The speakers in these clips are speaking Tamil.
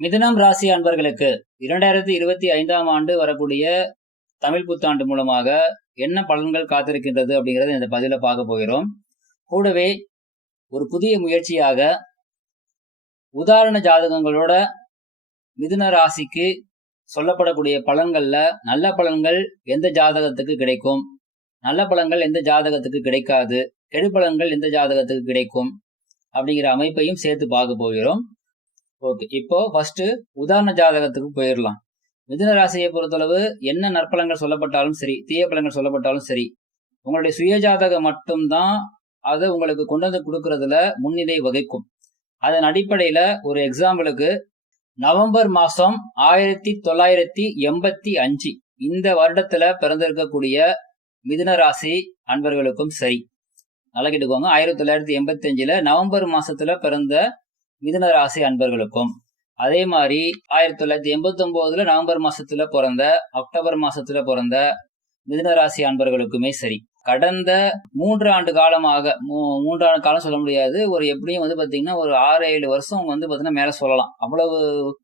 மிதுனம் ராசி அன்பர்களுக்கு 2025ஆம் ஆண்டு வரக்கூடிய தமிழ் புத்தாண்டு மூலமாக என்ன பலன்கள் காத்திருக்கின்றது அப்படிங்கறத இந்த பதில பார்க்க போகிறோம். கூடவே ஒரு புதிய முயற்சியாக உதாரண ஜாதகங்களோட மிதுன ராசிக்கு சொல்லப்படக்கூடிய பலன்கள்ல நல்ல பலன்கள் எந்த ஜாதகத்துக்கு கிடைக்கும், நல்ல பலன்கள் எந்த ஜாதகத்துக்கு கிடைக்காது, கெடு பலன்கள் எந்த ஜாதகத்துக்கு கிடைக்கும் அப்படிங்கிற அமைப்பையும் சேர்த்து பார்க்க போகிறோம். ஓகே, இப்போ ஃபர்ஸ்ட் உதாரண ஜாதகத்துக்கு போயிடலாம். மிதுன ராசியை பொறுத்தளவு என்ன நற்பலன்கள் சொல்லப்பட்டாலும் சரி, தீய பலன்கள் சொல்லப்பட்டாலும் சரி, உங்களுடைய சுய ஜாதகம் மட்டும்தான் அதை உங்களுக்கு கொண்டு வந்து கொடுக்கறதுல முன்னிலை வகிக்கும். அதன் அடிப்படையில ஒரு எக்ஸாம்பிளுக்கு நவம்பர் மாசம் 1985 இந்த வருடத்துல பிறந்திருக்கக்கூடிய மிதுன ராசி அன்பர்களுக்கும் சரி, நல்லா கேட்டுக்கோங்க. 1985 நவம்பர் மாசத்துல பிறந்த மிதுன ராசி அன்பர்களுக்கும், அதே மாதிரி 1989 நவம்பர் மாசத்துல பிறந்த, அக்டோபர் மாசத்துல பிறந்த மிதுன ராசி அன்பர்களுக்குமே சரி, கடந்த 3 ஆண்டு காலமாக, 3 ஆண்டு காலம் சொல்ல முடியாது, ஒரு எப்படியும் பாத்தீங்கன்னா ஒரு 6-7 வருஷம் பாத்தீங்கன்னா மேல சொல்லலாம். அவ்வளவு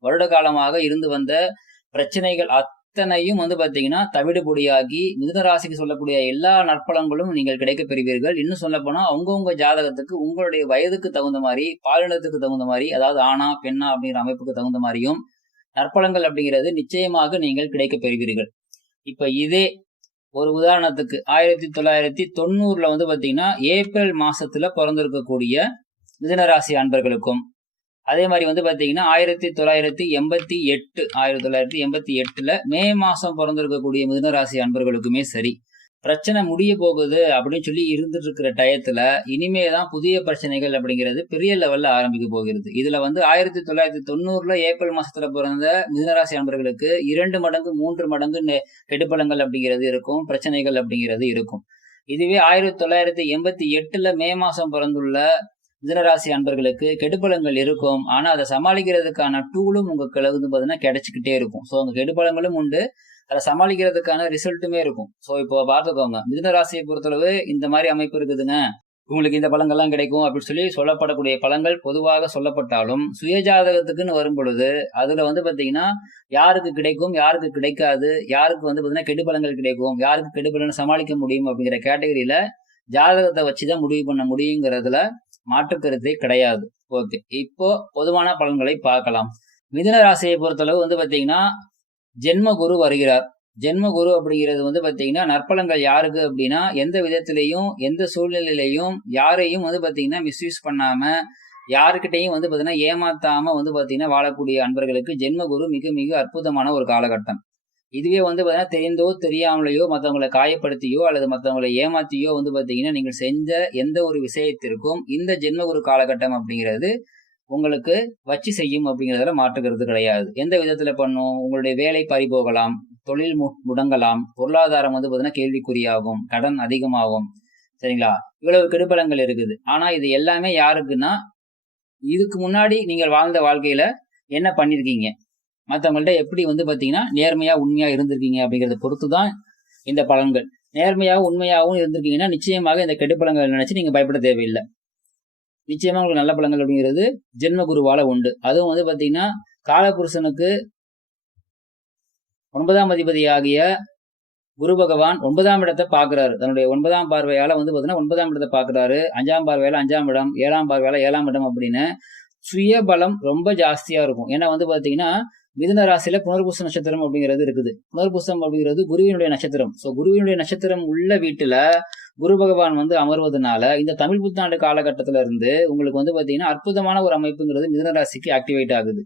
வருட காலமாக இருந்து வந்த பிரச்சனைகள் அத்தனையும் பாத்தீங்கன்னா தவிடுபொடியாகி மிதுன ராசிக்கு சொல்லக்கூடிய எல்லா நற்பலன்களும் நீங்கள் கிடைக்க பெறுவீர்கள். இன்னும் சொல்ல போனா உங்க ஜாதகத்துக்கு உங்களுடைய வயதுக்கு தகுந்த மாதிரி, பாலினத்துக்கு தகுந்த மாதிரி, அதாவது ஆணா பெண்ணா அப்படிங்கிற அமைப்புக்கு தகுந்த மாதிரியும் நற்பலன்கள் அப்படிங்கிறது நிச்சயமாக நீங்கள் கிடைக்க பெறுவீர்கள். இப்ப இதே ஒரு உதாரணத்துக்கு 1990 பாத்தீங்கன்னா ஏப்ரல் மாசத்துல பிறந்திருக்கக்கூடிய மிதுனராசி அன்பர்களுக்கும், அதே மாதிரி பாத்தீங்கன்னா 1988 மே மாசம் பிறந்திருக்கக்கூடிய மிதுனராசி அன்பர்களுக்குமே சரி, பிரச்சனை முடிய போகுது அப்படின்னு சொல்லி இருந்துட்டு இருக்கிற டயத்துல இனிமேதான் புதிய பிரச்சனைகள் அப்படிங்கிறது பெரிய லெவல்ல ஆரம்பிக்க போகிறது. இதுல 1990 ஏப்ரல் மாசத்துல பிறந்த மிதுனராசி அன்பர்களுக்கு 2 மடங்கு 3 மடங்கு கெடுபலங்கள் அப்படிங்கிறது இருக்கும், பிரச்சனைகள் அப்படிங்கிறது இருக்கும். இதுவே 1988 மே மாசம் பிறந்துள்ள மிதுனராசி அன்பர்களுக்கு கெடுபலங்கள் இருக்கும். ஆனா அதை சமாளிக்கிறதுக்கான டூலும் உங்களுக்கு பாத்தீங்கன்னா கிடைச்சிக்கிட்டே இருக்கும். ஸோ அந்த கெடுபலங்களும் உண்டு, அதை சமாளிக்கிறதுக்கான ரிசல்ட்டுமே இருக்கும். ஸோ இப்போ பார்த்துக்கோங்க, மிதுன ராசியை பொறுத்தளவு இந்த மாதிரி அமைப்பு இருக்குதுங்க, உங்களுக்கு இந்த பலங்கள்லாம் கிடைக்கும் அப்படின்னு சொல்லி சொல்லப்படக்கூடிய பலன்கள் பொதுவாக சொல்லப்பட்டாலும் சுயஜாதகத்துக்குன்னு வரும் பொழுது அதுல பாத்தீங்கன்னா யாருக்கு கிடைக்கும், யாருக்கு கிடைக்காது, யாருக்கு பாத்தீங்கன்னா கெடுபலங்கள் கிடைக்கும், யாருக்கு கெடுபலன் சமாளிக்க முடியும் அப்படிங்கிற கேட்டகரியில ஜாதகத்தை வச்சுதான் முடிவு பண்ண முடியுங்கிறதுல மாற்று கருத்தே கிடையாது. ஓகே, இப்போ பொதுவான பலன்களை பார்க்கலாம். மிதுன ராசியை பொறுத்தளவு பாத்தீங்கன்னா ஜென்ம குரு வருகிறார். ஜென்ம குரு அப்படிங்கிறது பாத்தீங்கன்னா நற்பலன்கள் யாருக்கு அப்படின்னா, எந்த விதத்திலையும் எந்த சூழ்நிலையிலையும் யாரையும் பாத்தீங்கன்னா மிஸ்யூஸ் பண்ணாம, யாருக்கிட்டையும் பாத்தீங்கன்னா ஏமாத்தாம பாத்தீங்கன்னா வாழக்கூடிய அன்பர்களுக்கு ஜென்ம குரு மிக மிக அற்புதமான ஒரு காலகட்டம். இதுவே பாத்தீங்கன்னா தெரிந்தோ தெரியாமலையோ மற்றவங்களை காயப்படுத்தியோ அல்லது மற்றவங்களை ஏமாத்தியோ பாத்தீங்கன்னா நீங்கள் செஞ்ச எந்த ஒரு விஷயத்திற்கும் இந்த ஜென்மகுரு காலகட்டம் அப்படிங்கிறது உங்களுக்கு வச்சு செய்யும் அப்படிங்கிறதுல மாற்றுக்கிறது கிடையாது. எந்த விதத்துல பண்ணும், உங்களுடைய வேலை பறிபோகலாம், தொழில் முடங்கலாம், பொருளாதாரம் பாத்தீங்கன்னா கேள்விக்குறியாகும், கடன் அதிகமாகும். சரிங்களா, இவ்வளவு கெடுபலங்கள் இருக்குது. ஆனா இது எல்லாமே யாருக்குன்னா, இதுக்கு முன்னாடி நீங்கள் வாழ்ந்த வாழ்க்கையில என்ன பண்ணிருக்கீங்க, மற்றவங்கள்ட்ட எப்படி பாத்தீங்கன்னா நேர்மையா உண்மையா இருந்திருக்கீங்க அப்படிங்கறத பொறுத்துதான் இந்த பலன்கள். நேர்மையாகவும் உண்மையாகவும் இருந்திருக்கீங்கன்னா நிச்சயமாக இந்த கெடுபலங்கள் நினைச்சு நீங்க பயப்பட தேவையில்லை. நிச்சயமா உங்களுக்கு நல்ல பலன்கள் அப்படிங்கிறது ஜென்ம குருவால உண்டு. அதுவும் பாத்தீங்கன்னா காலபுருஷனுக்கு 9ஆம் அதிபதி ஆகிய குரு பகவான் 9ஆம் இடத்தை பாக்குறாரு. தன்னுடைய 9ஆம் பார்வையால பாத்தீங்கன்னா 9ஆம் இடத்தை பாக்குறாரு. 5ஆம் பார்வையால 5ஆம் இடம், 7ஆம் பார்வையால 7ஆம் இடம் அப்படின்னு சுய பலம் ரொம்ப ஜாஸ்தியா இருக்கும். ஏன்னா பாத்தீங்கன்னா மிதுன ராசியில புனர்பூச நட்சத்திரம் அப்படிங்கிறது இருக்குது. புனர்பூசம் அப்படிங்கிறது குருவினுடைய நட்சத்திரம். சோ குருவினுடைய நட்சத்திரம் உள்ள வீட்டுல குரு பகவான் அமர்வதனால இந்த தமிழ் புத்தாண்டு காலகட்டத்தில இருந்து உங்களுக்கு பாத்தீங்கன்னா அற்புதமான ஒரு அமைப்புங்கிறது மிதுன ராசிக்கு ஆக்டிவேட் ஆகுது.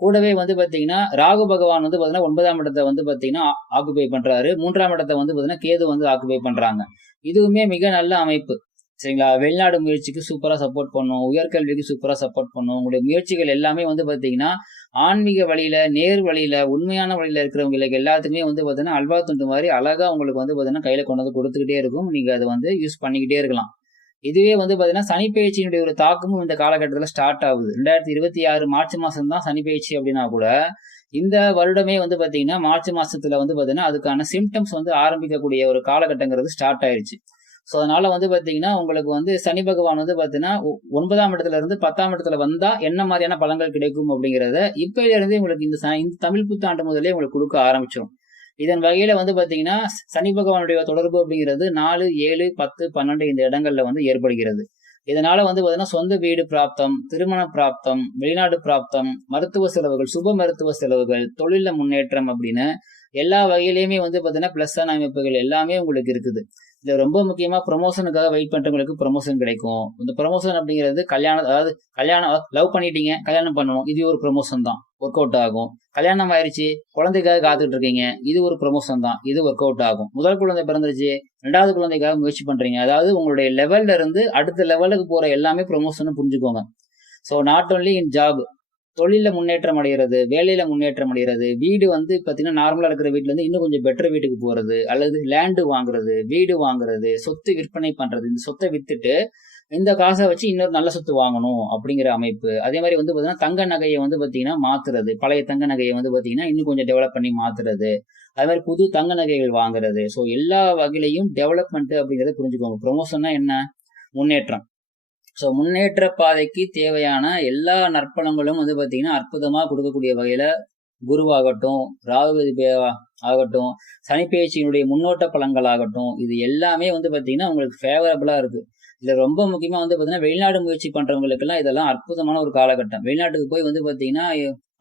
கூடவே பாத்தீங்கன்னா ராகு பகவான் பாத்தீங்கன்னா 9ஆம் இடத்தை பாத்தீங்கன்னா ஆக்குபை பண்றாரு. 3ஆம் இடத்தை பாத்தீங்கன்னா கேது ஆக்குபை பண்றாங்க. இதுவுமே மிக நல்ல அமைப்பு. சரிங்களா, வெளிநாடு முயற்சிக்கு சூப்பரா சப்போர்ட் பண்ணும், உயர்கல்விக்கு சூப்பரா சப்போர்ட் பண்ணும். உங்களுடைய முயற்சிகள் எல்லாமே பாத்தீங்கன்னா ஆன்மீக வழியில, நேர் வழியில, உண்மையான வழியில இருக்கிறவங்களுக்கு எல்லாத்துக்குமே பாத்தீங்கன்னா அல்வா துண்டு மாதிரி அழகா உங்களுக்கு பாத்தீங்கன்னா கையில கொண்டு கொடுத்துக்கிட்டே இருக்கும். நீங்க அதை யூஸ் பண்ணிக்கிட்டே இருக்கலாம். இதுவே பாத்தீங்கன்னா சனி பயிற்சியினுடைய ஒரு தாக்கமும் இந்த காலகட்டத்துல ஸ்டார்ட் ஆகுது. 2026 மார்ச் மாசம் தான் சனி பயிற்சி அப்படின்னா கூட இந்த வருடமே பாத்தீங்கன்னா மார்ச் மாசத்துல பாத்தீங்கன்னா அதுக்கான சிம்டம்ஸ் ஆரம்பிக்கக்கூடிய ஒரு காலகட்டங்கிறது ஸ்டார்ட் ஆயிருச்சு. ஸோ அதனால வந்து பார்த்தீங்கன்னா, உங்களுக்கு வந்து சனி பகவான் வந்து பார்த்தீங்கன்னா, 9ஆம் இடத்துல இருந்து 10ஆம் இடத்துல வந்தா என்ன மாரியான பலன்கள் கிடைக்கும் அப்படிங்கிறத, இப்பயிலிருந்தே உங்களுக்கு இந்த தமிழ் புத்தாண்டு முதலே உங்களுக்கு குடுக்க ஆரம்பிச்சுரும். இதன் வகையில வந்து பார்த்தீங்கன்னா, சனி பகவானுடைய தொடர்பு அப்படிங்கிறது 4, 7, 10, 12 இந்த இடங்கள்ல வந்து ஏற்படுகிறது. இதனால வந்து பார்த்தீங்கன்னா, சொந்த வீடு பிராப்தம், திருமண பிராப்தம், வெளிநாடு பிராப்தம், மருத்துவ செலவுகள், சுப மருத்துவ செலவுகள், தொழில்ல முன்னேற்றம் அப்படின்னு எல்லா வகையிலயுமே வந்து பார்த்தீங்கன்னா, பிளஸ்ஸான அமைப்புகள் எல்லாமே உங்களுக்கு இருக்குது. இதுல ரொம்ப முக்கியமா ப்ரமோஷனுக்காக வெயிட் பண்றவங்களுக்கு ப்ரமோஷன் கிடைக்கும். இந்த ப்ரமோஷன் அப்படிங்கிறது அதாவது கல்யாணம் லவ் பண்ணிட்டீங்க, கல்யாணம் பண்ணணும். இது ஒரு ப்ரமோஷன் தான். ஒர்க் அவுட் ஆகும். கல்யாணம் ஆயிருச்சு, குழந்தைக்காக காத்துட்டு இருக்கீங்க. இது ஒரு ப்ரமோஷன் தான். இது ஒர்க் அவுட் ஆகும். முதல் குழந்தை பிறந்துருச்சு, 2வது குழந்தைக்காக முயற்சி பண்றீங்க. அதாவது உங்களுடைய லெவல்ல இருந்து அடுத்த லெவலுக்கு போற எல்லாமே ப்ரமோஷன் புரிஞ்சுக்கோங்க. So not only in job. தொழில்ல முன்னேற்றம் அடைகிறது, வேலையில முன்னேற்றம் அடைகிறது, வீடு வந்து பார்த்தீங்கன்னா, நார்மலா இருக்கிற வீட்ல இருந்து இன்னும் கொஞ்சம் பெட்டர் வீட்டுக்கு போறது, அல்லது லேண்ட் வாங்குறது, வீடு வாங்குறது, சொத்து விற்பனை பண்றது. இந்த சொத்த வித்துட்டு, இந்த காச வச்சு இன்னொரு நல்ல சொத்து வாங்கணும் அப்படிங்கிற அமைப்பு. அதே மாரி வந்து பார்த்தீங்கன்னா, தங்க நகைய வந்து பார்த்தீங்கன்னா மாத்துறது. பழைய தங்க நகைய வந்து பார்த்தீங்கன்னா, இன்னும் கொஞ்சம் டெவலப் பண்ணி மாத்துறது. அது மாரி புது தங்க நகைகள் வாங்குறது. ஸோ எல்லா வகையிலயும் டெவலப்மெண்ட் அப்படிங்கிறத புரிஞ்சுக்கோங்க. ப்ரமோஷன்னா என்ன? முன்னேற்றம். ஸோ முன்னேற்ற பாதைக்கு தேவையான எல்லா நற்பலன்களும் வந்து பார்த்தீங்கன்னா, அற்புதமா குடுக்கக்கூடிய வகையில குருவாகட்டும், ராகு ஆகட்டும், சனி பெயர்ச்சியினுடைய முன்னோட்ட பலன்கள் ஆகட்டும், இது எல்லாமே வந்து பார்த்தீங்கன்னா, உங்களுக்கு ஃபேவரபிளா இருக்கு. இதுல ரொம்ப முக்கியமா வந்து பார்த்தீங்கன்னா, வெளிநாடு முயற்சி பண்றவங்களுக்கெல்லாம் இதெல்லாம் அற்புதமான ஒரு காலகட்டம். வெளிநாட்டுக்கு போய் வந்து பார்த்தீங்கன்னா,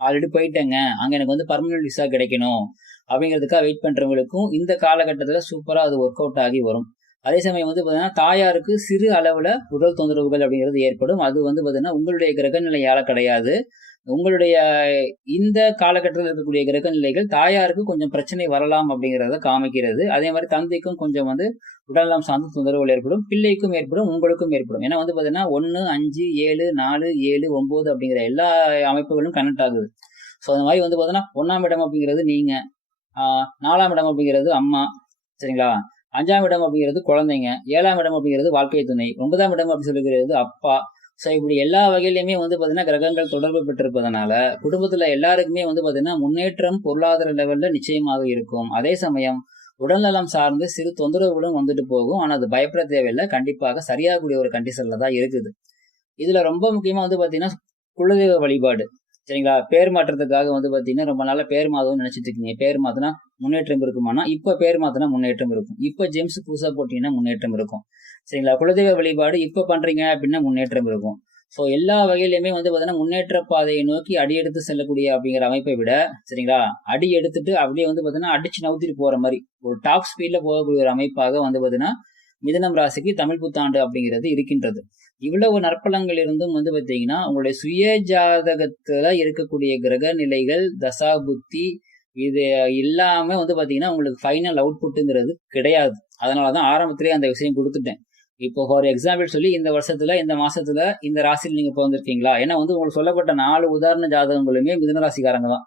ஆல்ரெடி போயிட்டேங்க. அங்க எனக்கு வந்து பெர்மனன்ட் விசா கிடைக்கணும். அப்படிங்கிறதுக்காக வெயிட் பண்றவங்களுக்கும் இந்த காலகட்டத்தில சூப்பரா அது ஒர்க் அவுட் ஆகி வரும். அதே சமயம் வந்து பார்த்தீங்கன்னா, தாயாருக்கு சிறு அளவுல உடல் தொந்தரவுகள் அப்படிங்கிறது ஏற்படும். அது வந்து பார்த்தீங்கன்னா, உங்களுடைய கிரகநிலையால கிடையாது. உங்களுடைய இந்த காலகட்டத்தில இருக்கக்கூடிய கிரக நிலைகள் தாயாருக்கு கொஞ்சம் பிரச்சனை வரலாம் அப்படிங்கிறத காமிக்கிறது. அதே மாரி தந்தைக்கும் கொஞ்சம் வந்து உடல்நலம் சார்ந்த தொந்தரவுகள் ஏற்படும். பிள்ளைக்கும் ஏற்படும், உங்களுக்கும் ஏற்படும். ஏன்னா வந்து பார்த்தீங்கன்னா, 1, 5, 7, 4, 7, 9 அப்படிங்கிற எல்லா அமைப்புகளும் கனெக்ட் ஆகுது. ஸோ அந்த மாரி வந்து பார்த்தீங்கன்னா, 1ஆம் இடம் அப்படிங்கிறது நீங்க. ஆ 4ஆம் இடம் அப்படிங்கிறது அம்மா. சரிங்களா? 5ஆம் இடம் அப்படிங்கிறது குழந்தைங்க. 7ஆம் இடம் அப்படிங்கிறது வாழ்க்கை துணை. 9ஆம் இடம் அப்படி சொல்லுகிறது அப்பா. ஸோ இப்படி எல்லா வகையிலுமே வந்து பார்த்தீங்கன்னா, கிரகங்கள் தொடர்பு பெற்றிருப்பதனால, குடும்பத்தில எல்லாருக்குமே வந்து பார்த்தீங்கன்னா, முன்னேற்றம் பொருளாதார லெவல்ல நிச்சயமாக இருக்கும். அதே சமயம் உடல்நலம் சார்ந்து சிறு தொந்தரவுகளும் வந்துட்டு போகும். ஆனா அது பயப்பட தேவையில்ல. கண்டிப்பாக சரியாகக்கூடிய ஒரு கண்டிஷன்ல தான் இருக்குது. இதுல ரொம்ப முக்கியமா வந்து பார்த்தீங்கன்னா, குலதெய்வ வழிபாடு. சரிங்களா? பேர் மாற்றத்துக்காக வந்து பார்த்தீங்கன்னா, ரொம்ப நாளா பேர் மாத்தணும்னு நெனச்சுட்டு இருக்கீங்க. பேர் மாத்துனா முன்னேற்றம் இருக்குமான்னா, இப்ப பேர் மாத்துனா முன்னேற்றம் இருக்கும். இப்ப ஜெம்ஸ் புதுசா போட்டீங்கன்னா முன்னேற்றம் இருக்கும். சரிங்களா? குலதெய்வ வழிபாடு இப்ப பண்றீங்க அப்டின்னா முன்னேற்றம் இருக்கும். ஸோ எல்லா வகையிலுமே வந்து பார்த்தீங்கன்னா, முன்னேற்ற பாதையை நோக்கி அடி எடுத்து செல்லக்கூடிய அப்படிங்கிற அமைப்பை விட, சரிங்களா? அடி எடுத்துட்டு அப்படியே வந்து பார்த்தீங்கன்னா, அடிச்சு நவுத்திட்டு போற மாரி, ஒரு டாப் ஸ்பீட்ல போகக்கூடிய ஒரு அமைப்பாக வந்து பார்த்தீங்கன்னா, மிதுனம் ராசிக்கு தமிழ் புத்தாண்டு அப்படிங்கிறது இருக்கின்றது. இவ்வளவு நற்பலன்கள் இருந்தும் வந்து பார்த்தீங்கன்னா, உங்களுடைய சுய ஜாதகத்துல இருக்கக்கூடிய கிரக நிலைகள், தசா புத்தி இது இல்லாம வந்து பார்த்தீங்கன்னா, உங்களுக்கு ஃபைனல் அவுட்புட்ங்கிறது கிடையாது. அதனால தான் ஆரம்பத்திலேயே அந்த விஷயம் குடுத்துட்டேன். இப்போ ஃபார் எக்ஸாம்பிள் சொல்லி இந்த வருஷத்துல, இந்த மாசத்துல, இந்த ராசியில நீங்க பொறந்திருக்கீங்களா? ஏன்னா வந்து உங்களுக்கு சொல்லப்பட்ட 4 உதாரண ஜாதகங்களுமே மிதுன ராசிக்காரங்க தான்.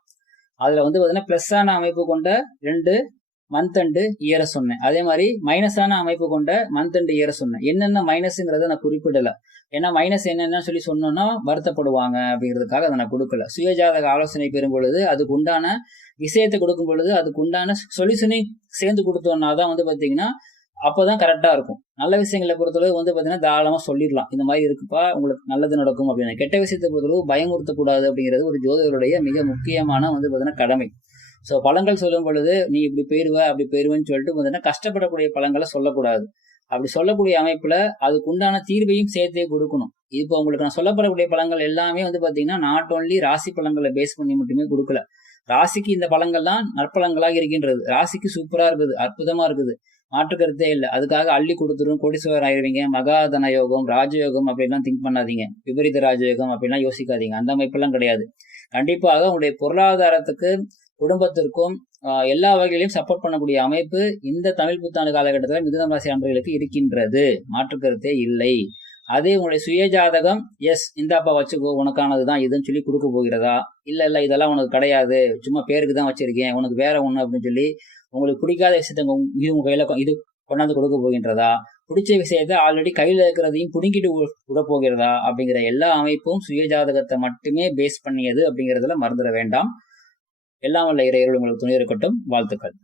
அதுல வந்து பார்த்தீங்கன்னா, பிளஸ்ஸான அமைப்பு கொண்ட 2 மந்த் அண்ட் இயர சொன்னேன். அதே மாரி மைனஸான அமைப்பு கொண்ட மந்த் அண்ட் இயர சொன்னேன். என்னென்ன மைனஸ்ங்கிறத நான் குறிப்பிடல. ஏன்னா மைனஸ் என்னென்னன்னு சொல்லி சொன்னோம்னா வருத்தப்படுவாங்க அப்படிங்கிறதுக்காக அத நான் குடுக்கல. சுயஜாதக ஆலோசனை பெறும் பொழுது, அதுக்கு உண்டான விஷயத்த குடுக்கும் பொழுது, அதுக்கு உண்டான சொல்யூஷனையும் சேர்ந்து குடுத்தோம்னா தான் வந்து பார்த்தீங்கன்னா, அப்பதான் கரெக்ட்டா இருக்கும். நல்ல விஷயங்கள பொறுத்தளவு வந்து பார்த்தீங்கன்னா, தாராளமா சொல்லிடலாம். இந்த மாரி இருக்குப்பா, உங்களுக்கு நல்லது நடக்கும் அப்படின்னு. கெட்ட விஷயத்த பொறுத்தளவு பயமுறுத்தக்கூடாது அப்படிங்கிறது ஒரு ஜோதிடருடைய மிக முக்கியமான வந்து பார்த்தீங்கன்னா கடமை. ஸோ பழங்கள் சொல்லும் பொழுது, நீ இப்படி போயிருவ, அப்படி போயிருவேன்னு சொல்லிட்டு பார்த்தீங்கன்னா, கஷ்டப்படக்கூடிய பழங்கள சொல்லக்கூடாது. அப்படி சொல்லக்கூடிய அமைப்புல அதுக்கு உண்டான தீர்வையும் சேர்த்தே குடுக்கணும். இப்போ உங்களுக்கு நான் சொல்லப்படக்கூடிய பழங்கள் எல்லாமே வந்து பார்த்தீங்கன்னா, நாட் ஒன்லி ராசி பலன்கள பேஸ் பண்ணி மட்டுமே குடுக்கல. ராசிக்கு இந்த பலன்கள்லாம் நற்பலன்களாக இருக்கின்றது. ராசிக்கு சூப்பரா இருக்குது. அற்புதமா இருக்குது. மாற்று கருத்தே இல்ல. அதுக்காக அள்ளி குடுத்துரும், கோடீஸ்வரர் ஆயிருவீங்க, மகாதன யோகம், ராஜயோகம் அப்படிலாம் திங்க் பண்ணாதீங்க. விபரீத ராஜயோகம் அப்படிலாம் யோசிக்காதீங்க. அந்த அமைப்பெல்லாம் கிடையாது. கண்டிப்பாக உங்களுடைய பொருளாதாரத்துக்கு, குடும்பத்திற்கும் எல்லா வகையிலும் சப்போர்ட் பண்ணக்கூடிய அமைப்பு இந்த தமிழ் புத்தாண்டு காலகட்டத்தில மிதுனம் ராசி அன்பர்களுக்கு இருக்கின்றது. மாற்று கருத்தே இல்லை. அதே உங்களுடைய சுய ஜாதகம், இந்தாப்பா வச்சுக்கோ, உனக்கானது தான் இதுன்னு சொல்லி குடுக்க போகிறதா? இல்ல இதெல்லாம் உனக்கு கிடையாது. சும்மா பேருக்கு தான் வச்சிருக்கேன். உனக்கு வேற ஒண்ணு அப்படின்னு சொல்லி, உங்களுக்கு பிடிக்காத விஷயத்த உங்க கையில இது கொண்டாந்து கொடுக்க போகின்றதா? பிடிச்ச விஷயத்த ஆல்ரெடி கையில இருக்கிறதையும் புடுங்கிட்டு விடப் போகிறதா? அப்படிங்கிற எல்லா அமைப்பும் சுய ஜாதகத்த மட்டுமே பேஸ் பண்ணியது அப்படிங்கிறதுல மறந்துட வேண்டாம். எல்லாம் வல்ல இறைவன் உங்களுக்கு துணை இருக்கட்டும். வாழ்த்துக்கள்.